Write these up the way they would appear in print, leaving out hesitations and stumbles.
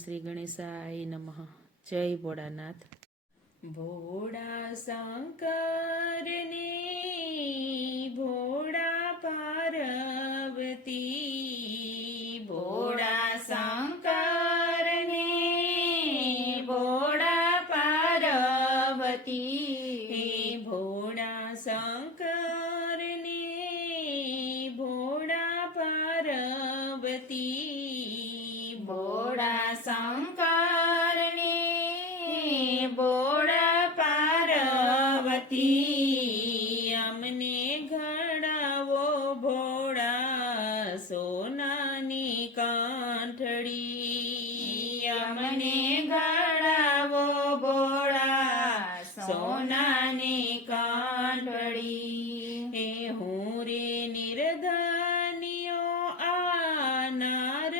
શ્રી ગણેશાય નમઃ. જય ભોળાનાથ. ભોળા શંકર ને ભોળા પાર્વતી, ભોળા શંકર ને ભોળા પાર્વતી, ભોળા શંકર ને ભોળા પાર્વતી, ભોળા શંકર ને ભોળા પાર્વતી, અમને ઘડાવો ભોળા સોનાની કાંઠડી, અમને ઘડાવો ભોળા સોનાની કાંઠડી. હે હું રે નિર્ધનિયો આનાર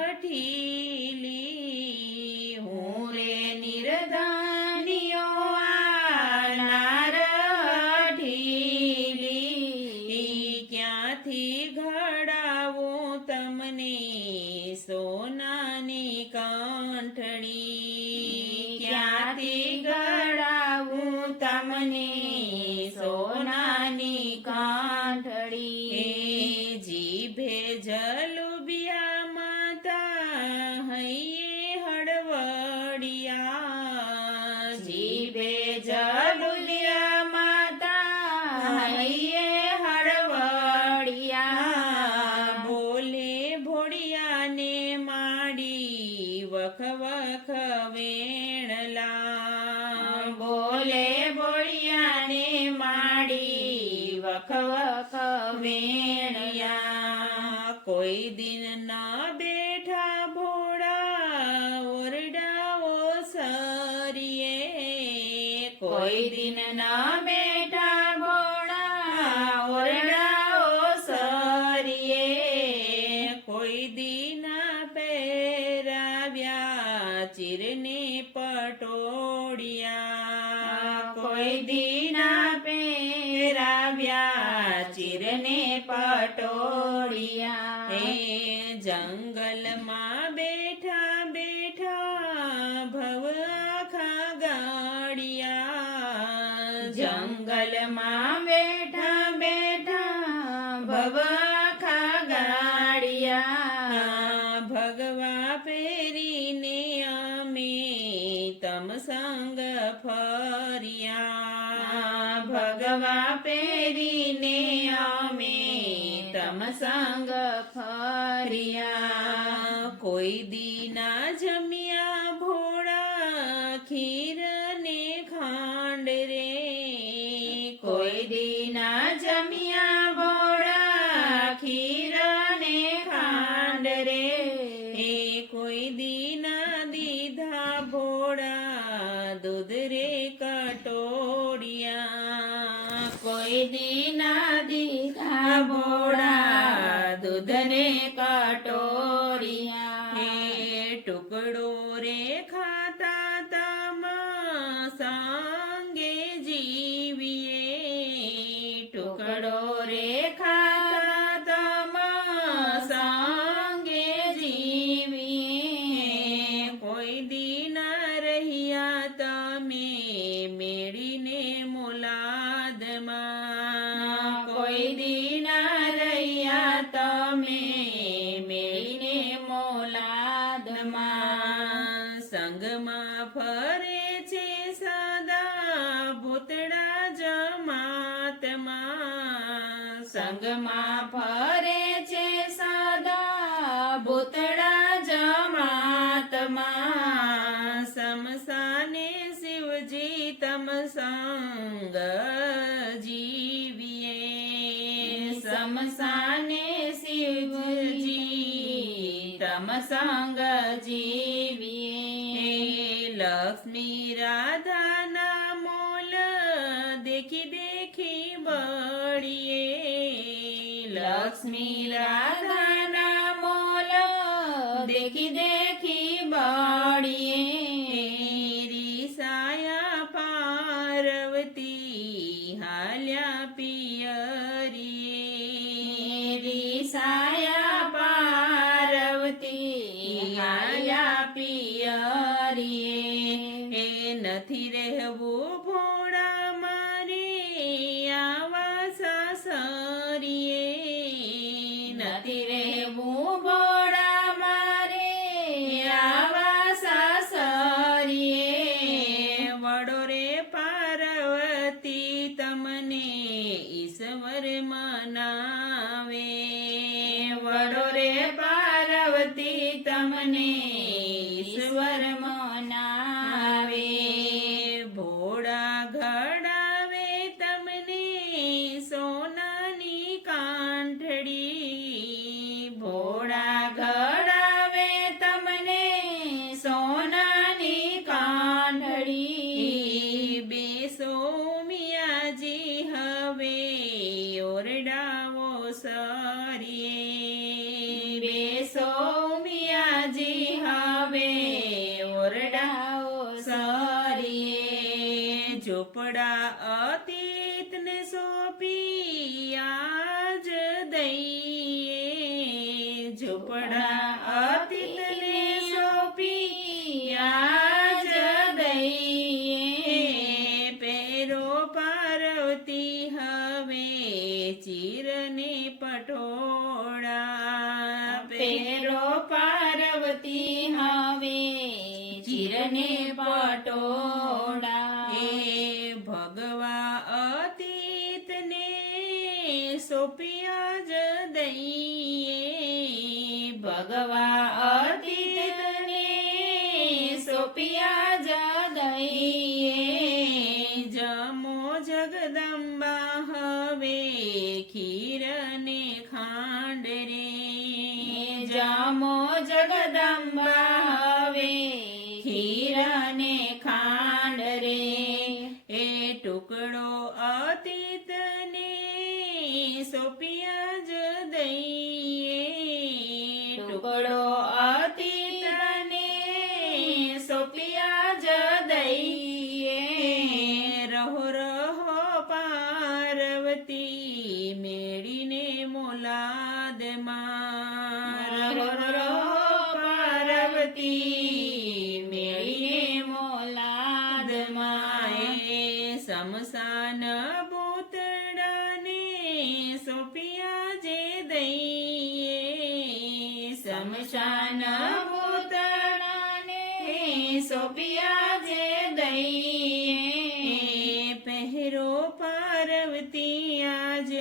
હઠીલી, હું રે નિર્ધનિયો આનાર હઠીલી, ક્યાંથી ઘડાવું તમને સોનાની કાંઠડી, ક્યાંથી ઘડાવું તમને સોનાની કાંઠડી. જીભે જલુબિયા માતા હૈયે હળવડિયા, જીભે જલુબિયા માતા હૈયે હળવડિયા, બોલે ભોળિયાને માડી વખ વખ વેણલા, બોલે ભોળિયાને માડી વખ વખ વેણિયા. કોઈ દિન ના બેઠા ભોળા ઓરડાઓ સરીએ, કોઈ દિન ના બેઠા ભોળા ઓરડાઓ સરીએ, કોઈ દિન પહેરાવ્યા ચીરને પટોળિયા, કોઈ દિન પહેરાવ્યા ચીરને પટોળિયા. હે જંગલમાં બેઠા બેઠા ભવ આખા ગાડિયા, જંગલમાં બેઠા બેઠા ભવ આખા ગાડિયા, ભગવા પહેરીને અમે તમ સંગ ફર્યા, ભગવા પહેરીને અમે તમ સંગ ફર્યા. કોઈ દીના જમ્યા ભોળા ખીર ને ખાંડ રે, કોઈ દીના જમ્યા ભોળા ખીર ને ખાંડ રે, એ કોઈ દીના દીધા ભોળા દૂધ રે કટોરિયા, કોઈ દીના દીધા ભોળા દૂધ રે કટોરિયા. હે ટુકડો રે ખાતા તમ સંગે જીવીએ, ટુકડો રે ખાતા તમ સંગે જીવીએ, કોઈ દિન રહ્યા તમે મેળીને મોલાદમાં, કોઈ દિન રહ્યા તમે મેળીને મોલાદમાં. સંગમાં ફરે છે સદા ભૂતડા જમાતમાં, સંગમાં ફરે છે સદા ભૂતડા જમાતમાં. સમસાને શિવજી તમ સંગ જીવીએ, સમસાને શિવજી તમ સંગ જીવીએ. લક્ષ્મી રાધાના મોલ દેખી દેખી બળીએ, લક્ષ્મી રાધાના મોલ દેખી દેખી બળીએ. રીસાયા પાર્વતી હાલ્યા પિયરીએ, રીસાયા પાર્વતી હાલ્યા પિયરીએ. એ નથી રહેવું ભોળા મારે આવા સાસરીએ. નથી રહેવું ભોળા મારે આવા સાસરીએ. વડો રે પાર્વતી તમને ઈશ્વર મનાવે. વડો રે પાર્વતી તમને ઈશ્વર મનાવે. ભોળા ઘડાવે તમને સોનાની કાંઠડી. ભોળા ઘડાવે તમને સોનાની કાંઠડી. બેસો મિયાજી હવે ઓરડાવો સરીએ. બેસો મિયાજી હવે ઓરડાવો સરીએ. ઝૂંપડા અતીતને સોંપી આજ દઈએ. ઝૂંપડા અતીતને સોંપી આજ દઈએ. પેરો પાર્વતી હવે ચીરને પટોળા. પેરો પાર્વતી હવે ચીરને પટોળા. એ ભગવા અતીતને સોંપ્યા જ દઈએ. ભગવા અતીતને સોંપ્યા જ દઈએ. જમો જગદંબા હવે ખીરને ખાંડ રે. જમો જગદંબા હવે ખીરને ખાંડ રે. એ ટુકડો અતીતને સોંપ્યા જ દઈએ. ટુકડો અતીતને સોંપ્યા જ દઈએ. રહો રહો પાર્વતી મેળીને મોલાદમાં. રહો રહો પાર્વતી મેળીને મોલાદમાં. એ સમસાન ભૂતડાને સોંપ્યા જે દઈએ. સમસાન ભૂતડાને સોંપ્યા જે દઈએ. પહેરો પાર્વતી આજ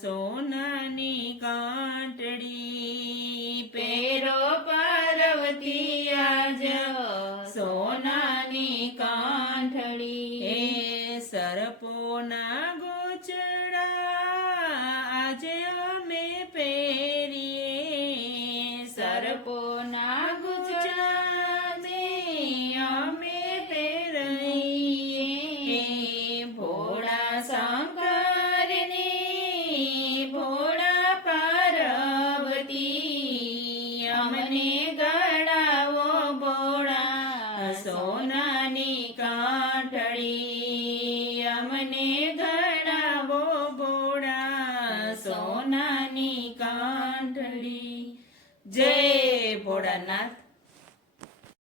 સોનાની કાંઠડી. પહેરો પાર્વતી આજ સોનાની કાંઠડી. એ સર્પોના ગોચડા આજે અમે પહેરીએ. સર્પોના ગોચડા અમે પહેરીએ. ભોળા શંકરને ભોળા પાર્વતી અમને ગળાવો ભોળા સોનાની કાંઠડી. અમને ગળાવો ભોળા સોનાની કાંઠડી. જય ભોળાનાથ.